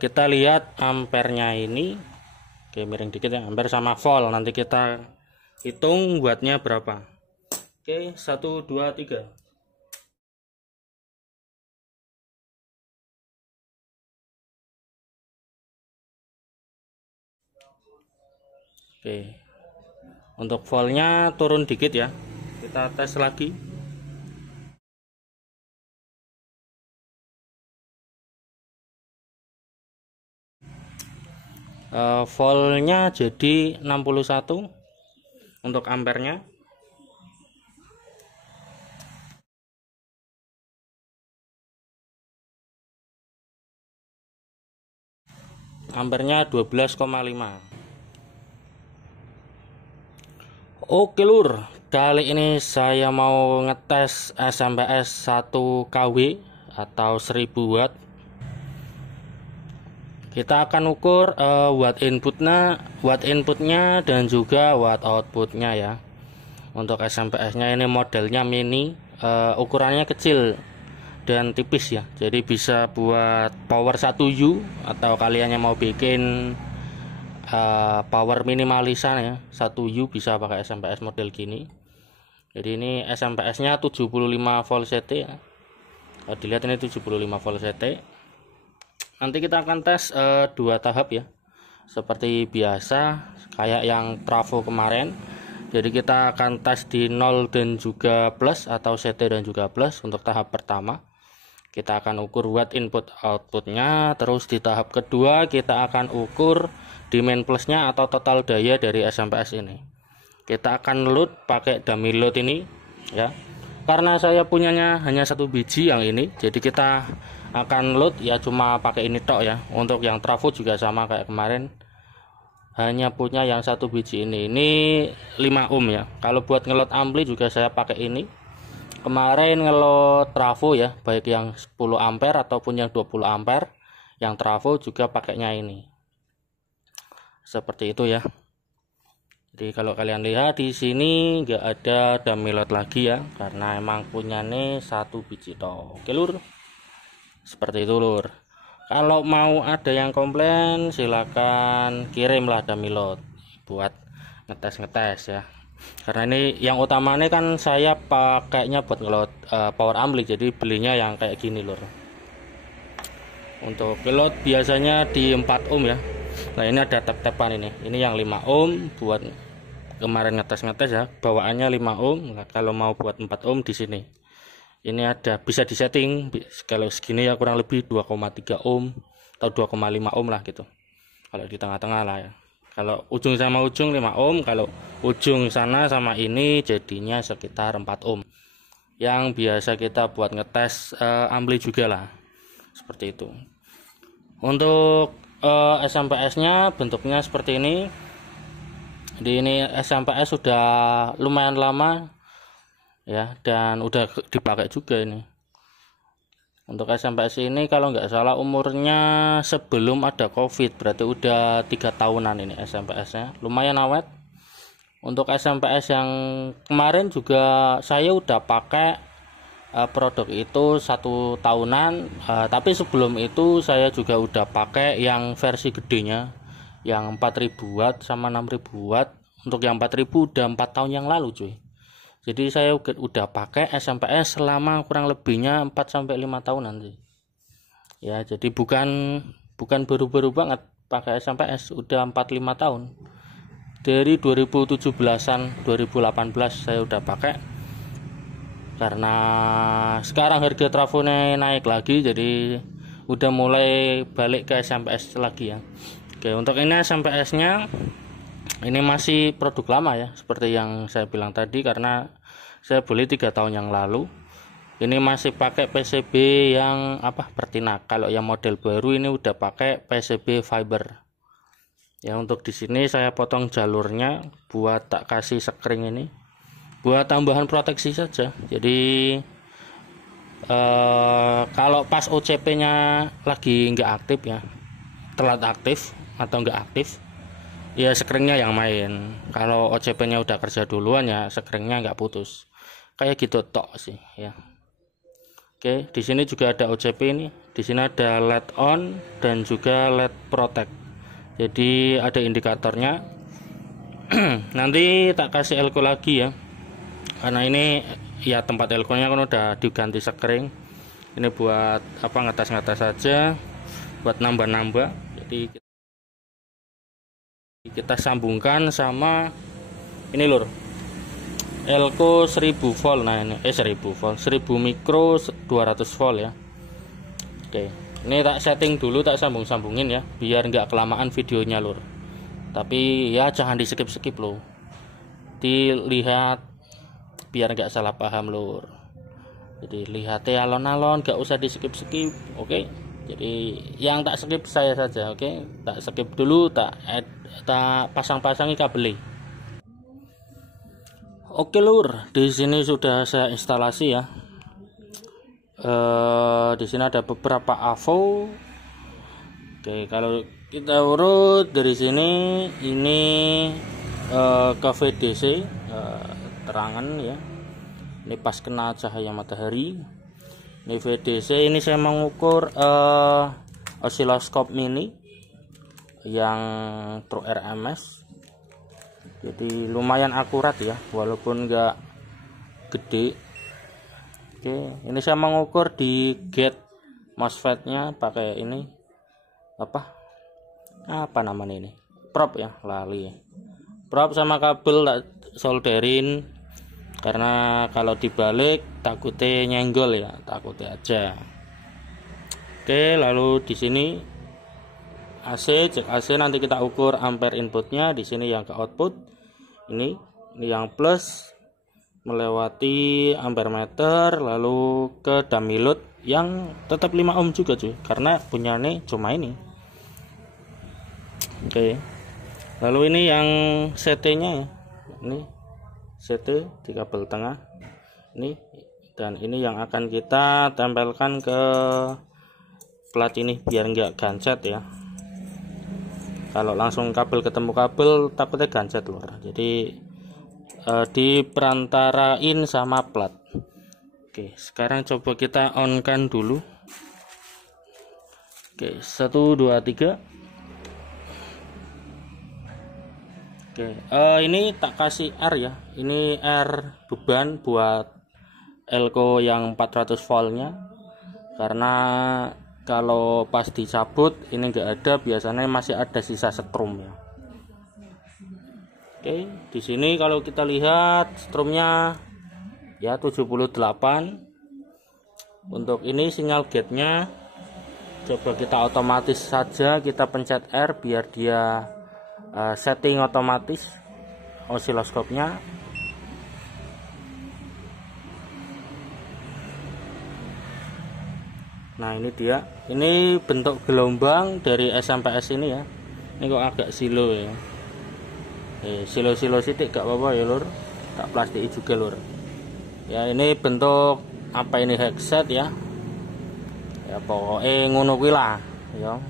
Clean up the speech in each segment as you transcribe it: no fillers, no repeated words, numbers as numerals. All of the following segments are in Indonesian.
Kita lihat ampernya ini. Oke, miring dikit ya, ampere sama volt. Nanti kita hitung wattnya berapa. Oke, 1 2 3. Oke, untuk voltnya turun dikit ya, kita tes lagi. Voltnya jadi 61 untuk ampernya. Ampernya 12,5. Oke lur, kali ini saya mau ngetes SMPS 1 kW atau 1000 watt. Kita akan ukur watt inputnya dan juga watt outputnya ya. Untuk SMPS-nya ini modelnya mini, ukurannya kecil dan tipis ya. Jadi bisa buat power 1U atau kalian yang mau bikin power minimalisan ya, 1U bisa pakai SMPS model gini. Jadi ini SMPS-nya 75 volt CT ya. Dilihat ini 75 volt CT. Nanti kita akan tes 2 tahap ya, seperti biasa kayak yang trafo kemarin. Jadi kita akan tes di 0 dan juga plus atau CT dan juga plus. Untuk tahap pertama kita akan ukur watt input outputnya. Terus di tahap kedua kita akan ukur demand plusnya atau total daya dari SMPS ini. Kita akan load pakai dummy load ini ya, karena saya punyanya hanya 1 biji yang ini, jadi kita akan load ya cuma pakai ini tok ya. Untuk yang trafo juga sama kayak kemarin, hanya punya yang 1 biji ini 5 ohm ya. Kalau buat ngelot ampli juga saya pakai ini. Kemarin ngelot trafo ya, baik yang 10 ampere ataupun yang 20 ampere, yang trafo juga pakainya ini. Seperti itu ya. Jadi kalau kalian lihat di sini nggak ada dummy load lagi ya, karena emang punya nih 1 biji toh. Oke lur, seperti itu lur. Kalau mau ada yang komplain silakan kirimlah dummy load buat ngetes ya. Karena ini yang utamanya kan saya pakainya buat ngelot power ampli, jadi belinya yang kayak gini lur. Untuk load biasanya di 4 ohm ya. Nah ini ada tap-tapan ini yang 5 ohm buat kemarin ngetes ya, bawaannya 5 ohm. Nah, kalau mau buat 4 ohm di sini ini ada, bisa disetting kalau segini ya kurang lebih 2,3 ohm atau 2,5 ohm lah gitu, kalau di tengah-tengah lah ya. Kalau ujung sama ujung 5 ohm, kalau ujung sana sama ini jadinya sekitar 4 ohm, yang biasa kita buat ngetes ampli juga lah, seperti itu. Untuk SMPS nya bentuknya seperti ini. Di ini SMPS sudah lumayan lama ya, dan udah dipakai juga ini. Untuk SMPS ini kalau nggak salah umurnya sebelum ada COVID, berarti udah 3 tahunan ini SMPS nya, lumayan awet. Untuk SMPS yang kemarin juga saya udah pakai produk itu 1 tahunan, tapi sebelum itu saya juga udah pakai yang versi gedenya, yang 4000 watt sama 6000 watt. Untuk yang 4000 udah 4 tahun yang lalu cuy. Jadi saya udah pakai SMPS selama kurang lebihnya 4-5 tahunan sih ya. Jadi bukan baru-baru banget pakai SMPS, udah 4-5 tahun. Dari 2017an 2018 saya udah pakai, karena sekarang harga trafonya naik lagi, jadi udah mulai balik ke SMPS lagi ya. Oke, untuk ini SMPS nya ini masih produk lama ya, seperti yang saya bilang tadi, karena saya beli 3 tahun yang lalu. Ini masih pakai PCB yang Pertinak. Kalau yang model baru ini udah pakai PCB fiber ya. Untuk di sini saya potong jalurnya buat tak kasih sekring ini, buat tambahan proteksi saja. Jadi kalau pas OCP nya lagi nggak aktif ya, telat aktif atau nggak aktif ya, sekringnya yang main. Kalau OCP nya udah kerja duluan ya sekringnya nggak putus, kayak gitu tok sih ya. Oke, di sini juga ada OCP ini Di sini ada LED on dan juga LED protect. Jadi ada indikatornya. Nanti tak kasih elko lagi ya. Karena ini ya tempat elkonya kan udah diganti sekring. Ini buat apa, ngetes-ngetes saja, buat nambah-nambah. Jadi kita sambungkan sama ini lur, elko 1000 volt. Nah ini 1000 volt, 1000 mikro 200 volt ya. Oke, ini tak setting dulu, tak sambung-sambungin ya, biar nggak kelamaan videonya lur. Tapi ya jangan di skip-skip loh, dilihat biar nggak salah paham lur. Jadi lihatnya alon-alon, nggak usah di skip-skip. Oke, jadi yang tak skip saya saja. Oke, tak skip dulu, tak pasang-pasangi kabel. Oke lur, di sini sudah saya instalasi ya. Di sini ada beberapa AVO. Oke, kalau kita urut dari sini, ini ke VDC terangan ya. Ini pas kena cahaya matahari. Ini VDC, ini saya mengukur osiloskop mini yang True RMS. Jadi lumayan akurat ya, walaupun enggak gede. Oke, ini saya mengukur di gate MOSFET-nya pakai ini apa namanya ini? Prop ya, lali ya. Prop sama kabel tak solderin. Karena kalau dibalik takutnya nyenggol ya, takutnya aja. Oke, lalu di sini AC, cek AC, nanti kita ukur ampere inputnya. Di sini yang ke output, ini yang plus melewati ampere meter, lalu ke dummy load yang tetap 5 ohm juga cuy, karena punya nih cuma ini. Oke, lalu ini yang CT nya ya, ini CT di kabel tengah ini, dan ini yang akan kita tempelkan ke plat ini biar enggak gancet ya. Kalau langsung kabel ketemu kabel takutnya gancet lur. Jadi diperantarain sama plat. Oke, sekarang coba kita on kan dulu. Oke, 1 2 3. Oke, ini tak kasih R ya. Ini R beban buat elko yang 400 voltnya. Karena kalau pas dicabut ini enggak ada, biasanya masih ada sisa setrum ya. Oke, di sini kalau kita lihat strumnya ya 78. Untuk ini sinyal gate-nya coba kita otomatis saja, kita pencet R biar dia setting otomatis osiloskopnya. Nah ini dia, ini bentuk gelombang dari SMPS ini ya. Ini kok agak silo ya, silo-silo sidik gak apa-apa ya lur, tak plastik juga lur ya. Ini bentuk apa ini, headset ya, ya pokoknya ngono kuwi lah ya.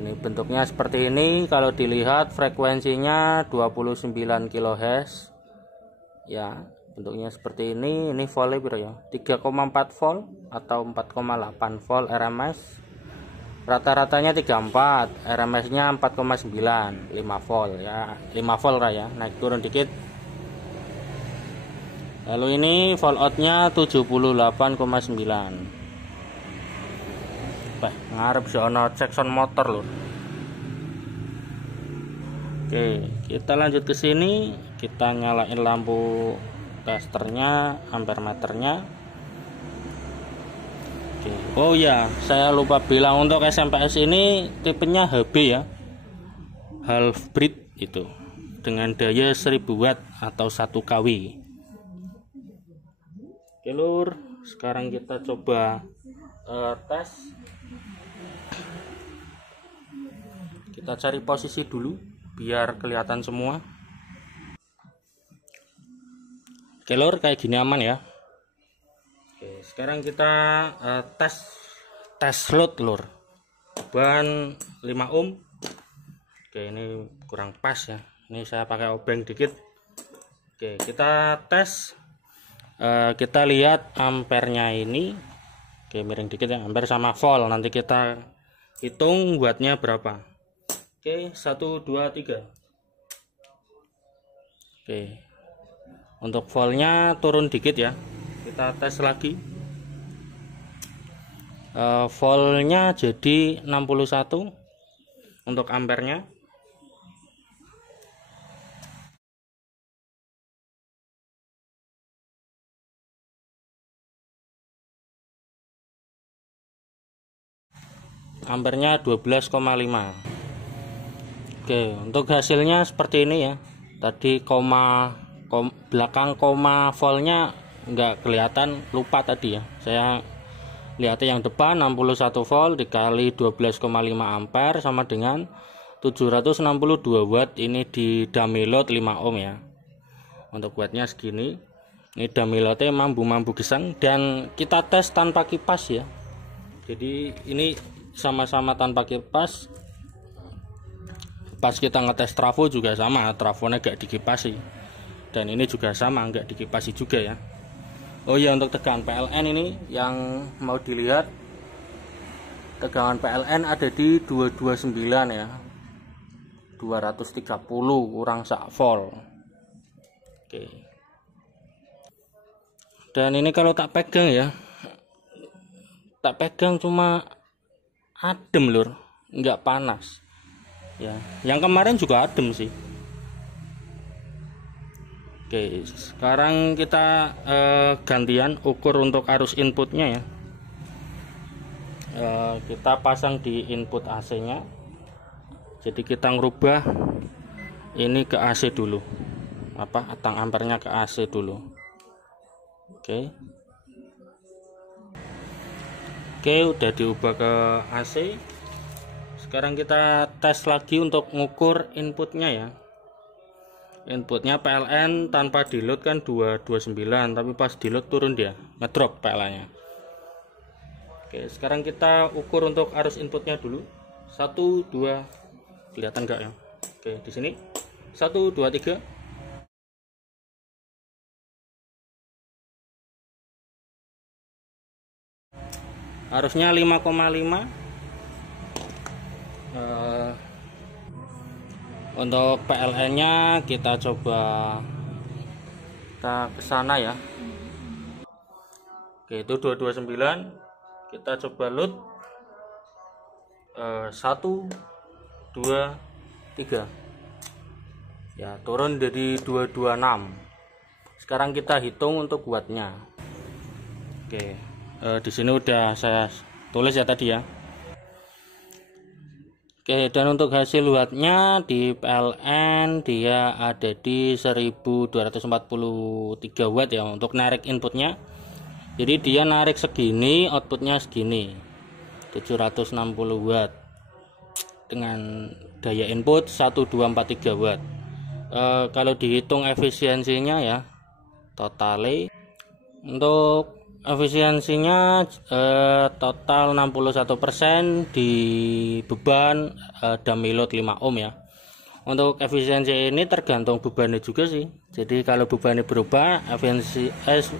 Ini bentuknya seperti ini. Kalau dilihat frekuensinya 29 kHz ya, bentuknya seperti ini. Ini voltnya berapa ya, 3,4 volt atau 4,8 volt RMS. Rata-ratanya 34, RMS nya 4,9, 5 volt ya, 5 volt lah ya, naik turun dikit. Lalu ini volt out nya 78,9. Ngarep sono cek sound motor loh. Oke, kita lanjut ke sini, kita nyalain lampu testernya, ampere meternya. Oke. Oh ya, saya lupa bilang, untuk SMPS ini tipenya HB ya, half bridge itu, dengan daya 1000 watt atau 1 kW. Oke lur, sekarang kita coba tes. Kita cari posisi dulu biar kelihatan semua. Oke lur, kayak gini aman ya. Oke, sekarang kita tes load lur, ban 5 ohm. Oke, ini kurang pas ya, ini saya pakai obeng dikit. Oke, kita tes, kita lihat ampernya ini Oke, miring dikit ya, ampere sama volt. Nanti kita hitung wattnya berapa. Oke, 1 2 3. Oke, untuk voltnya turun dikit ya, kita tes lagi. Voltnya jadi 61 untuk ampernya. Ampernya 12,5. Oke, untuk hasilnya seperti ini ya. Tadi belakang koma voltnya nggak kelihatan, lupa tadi ya. Saya lihatnya yang depan 61 volt dikali 12,5 ampere sama dengan 762 watt. Ini di dummy load 5 ohm ya. Untuk wattnya segini. Ini dummy loadnya mampu gesang, dan kita tes tanpa kipas ya. Jadi ini sama-sama tanpa kipas. Pas kita ngetes trafo juga sama, trafonya gak dikipasi, dan ini juga sama, nggak dikipasi juga ya. Oh iya, untuk tegangan PLN ini yang mau dilihat, tegangan PLN ada di 229 ya, 230 kurang 1 volt. Oke, dan ini kalau tak pegang ya, tak pegang cuma adem lur, nggak panas ya. Yang kemarin juga adem sih. Oke, sekarang kita gantian ukur untuk arus inputnya ya. Kita pasang di input AC nya, jadi kita ngerubah ini ke AC dulu, atang ampernya ke AC dulu. Oke, udah diubah ke AC. Sekarang kita tes lagi untuk ngukur inputnya ya. Inputnya PLN tanpa di load kan 229, tapi pas di load turun dia, ngedrop PLN nya. Oke, sekarang kita ukur untuk arus inputnya dulu. 1 2, kelihatan enggak ya? Oke, di sini 1 2 3. Arusnya 5,5. Untuk PLN nya kita coba ke sana ya. Oke, itu 229. Kita coba load 1 2 3 ya, turun dari 226. Sekarang kita hitung untuk wattnya. Oke, di sini udah saya tulis ya tadi ya. Oke, dan untuk hasil wattnya di PLN dia ada di 1243 watt ya untuk narik inputnya. Jadi dia narik segini, outputnya segini, 760 watt dengan daya input 1243 watt. Kalau dihitung efisiensinya ya, totale untuk efisiensinya total 61% di beban dummy load 5 ohm ya. Untuk efisiensi ini tergantung bebannya juga sih. Jadi kalau bebannya berubah,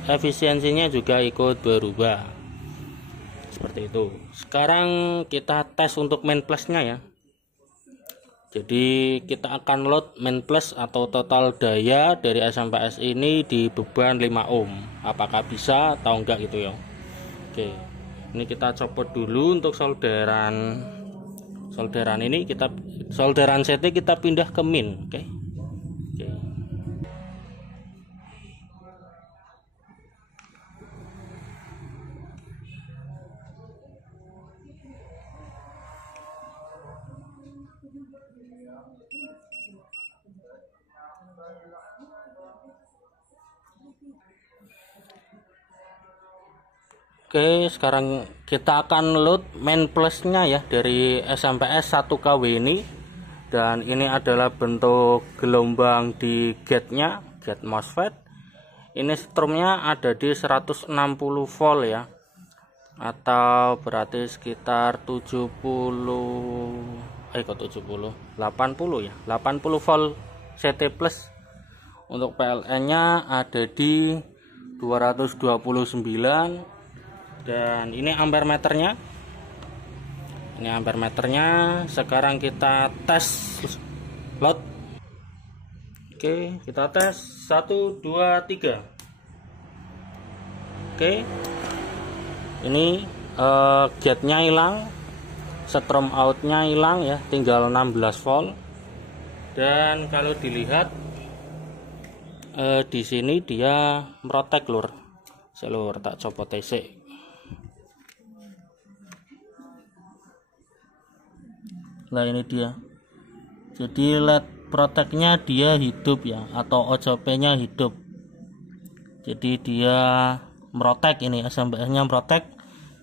efisiensinya juga ikut berubah. Seperti itu. Sekarang kita tes untuk main plusnya ya. Jadi kita akan load main plus atau total daya dari SMPS ini di beban 5 ohm. Apakah bisa atau enggak gitu ya. Oke. Ini kita copot dulu untuk solderan ini, solderan CT kita pindah ke min. Oke. Oke, sekarang kita akan load main plusnya ya dari SMPS 1 kW ini, dan ini adalah bentuk gelombang di gate-nya, gate MOSFET. Ini strumnya ada di 160 volt ya, atau berarti sekitar 80 ya, 80 volt CT plus. Untuk PLN nya ada di 229. Dan ini ampere meternya. Ini ampere meternya. Sekarang kita tes load. Oke, kita tes 1 2 3. Oke. Ini gate-nya hilang, strom out-nya hilang ya, tinggal 16 volt. Dan kalau dilihat di sini dia merotek lur. Selur tak copot TC. Nah ini dia. Jadi LED proteknya dia hidup ya, atau OCP-nya hidup. Jadi dia merotek, ini SMPS-nya merotek,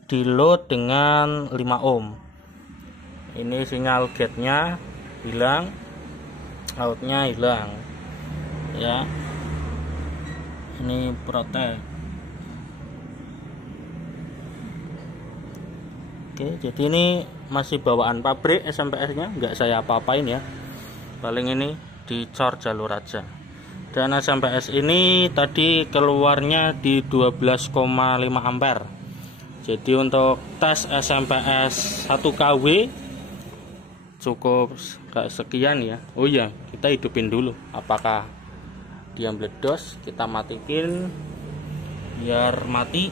di load dengan 5 ohm. Ini sinyal gate-nya hilang, outnya hilang ya. Ini protek. Oke, jadi ini masih bawaan pabrik SMPS-nya, nggak saya apa-apain ya. Paling ini dicor jalur aja. Dan SMPS ini tadi keluarnya di 12,5 ampere. Jadi untuk tes SMPS 1 kW cukup sekian ya. Oh iya, kita hidupin dulu apakah dia meledos. Kita matiin biar mati.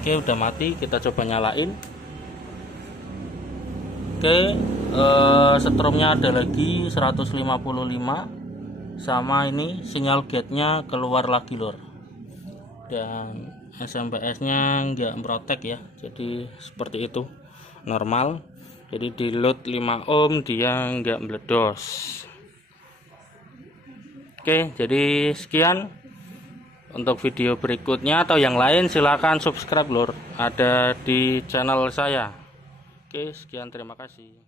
Oke, udah mati, kita coba nyalain. Oke, stromnya ada lagi 155, sama ini sinyal gate-nya keluar lagi lor. Dan SMPS-nya nggak merotek ya, jadi seperti itu, normal. Jadi di load 5 ohm dia nggak meledos. Oke, jadi sekian untuk video berikutnya, atau yang lain silahkan subscribe lor, ada di channel saya. Oke, sekian, terima kasih.